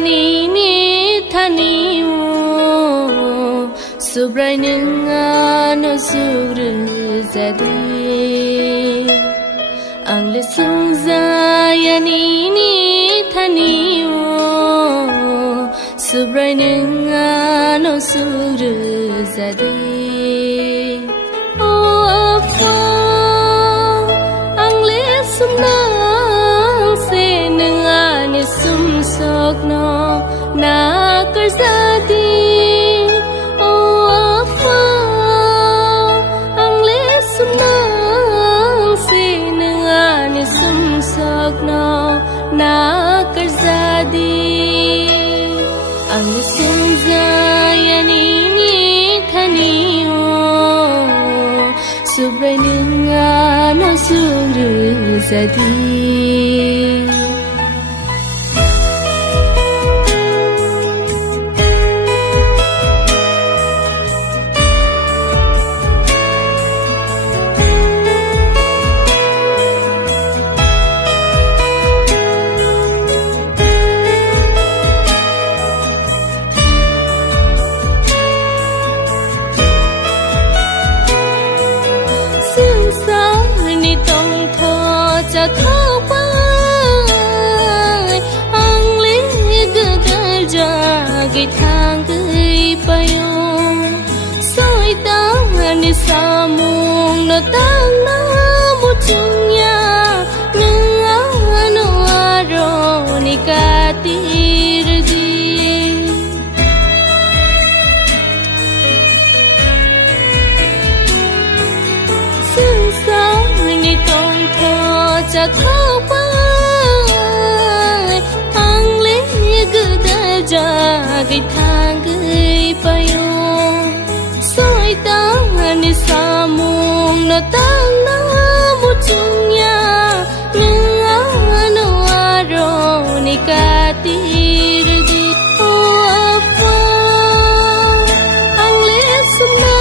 ni thani o subrai ninga no suru zade angle sungza ni thani o subrai ninga no suru zade o afa angle sumna se ninga ni sum sok no na karzadi o afa angle sumna se ninga ni sum sok no na karzadi angle sumza ni thani o subrai ninga no suru zadi ni tông thọ cha thao bay ang lý gờ ja cái thang cái bayo soi ta ni sa mung no tang na mu chung ya nang no aro ni ka tir di ni tông thọ cha thao bay ang lý gờ ja cái thang cái bayo soi ta ni sa mung no tang na mu chung ya nang no aro ni ka tir di o afa ang lý sum na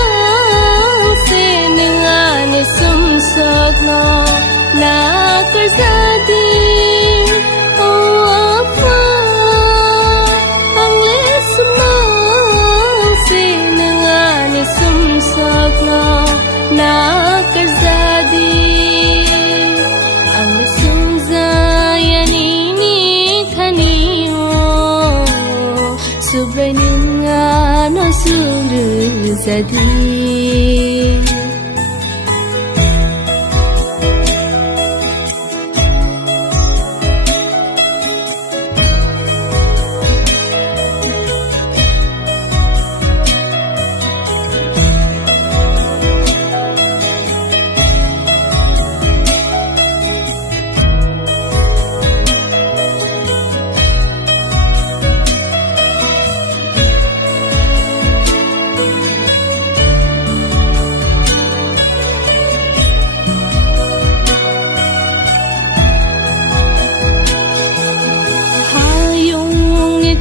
se ninga ni sum sok no na karzadi o afa ang le sumna se ninga ni sum sok no na karzadi ang le sumza ni thani o subrai ninga no suru zadi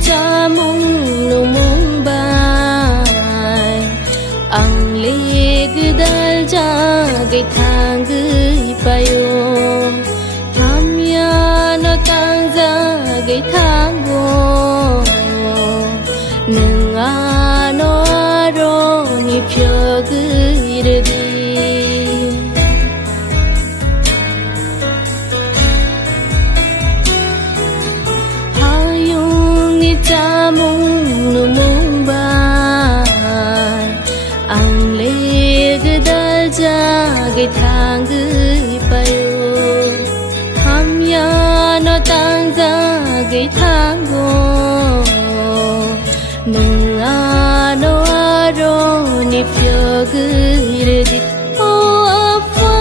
cha mung no mung bai ang le gdal ja gai thang gai payo tham ya no tang ja gai thang go nang a no ro ni phyo gai re di cha mung no mung bai ang le gdal ja gai thang gai payo ham ya no tang ja gai thang go nang a no aro ni phyo gai re di o afa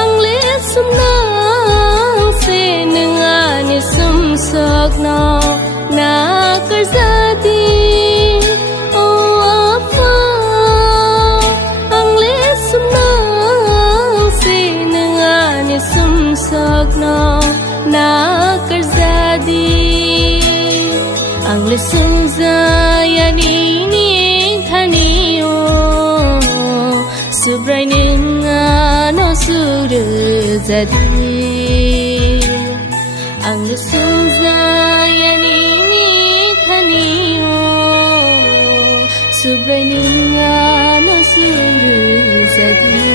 ang le sum na se ninga ni sum sok no na karzadi o afa ang le sumna se ninga ni sum sok no na karzadi ang le sumza ni thani o subrai ninga no suru zadi ang le sumza Subraininga no suru zagi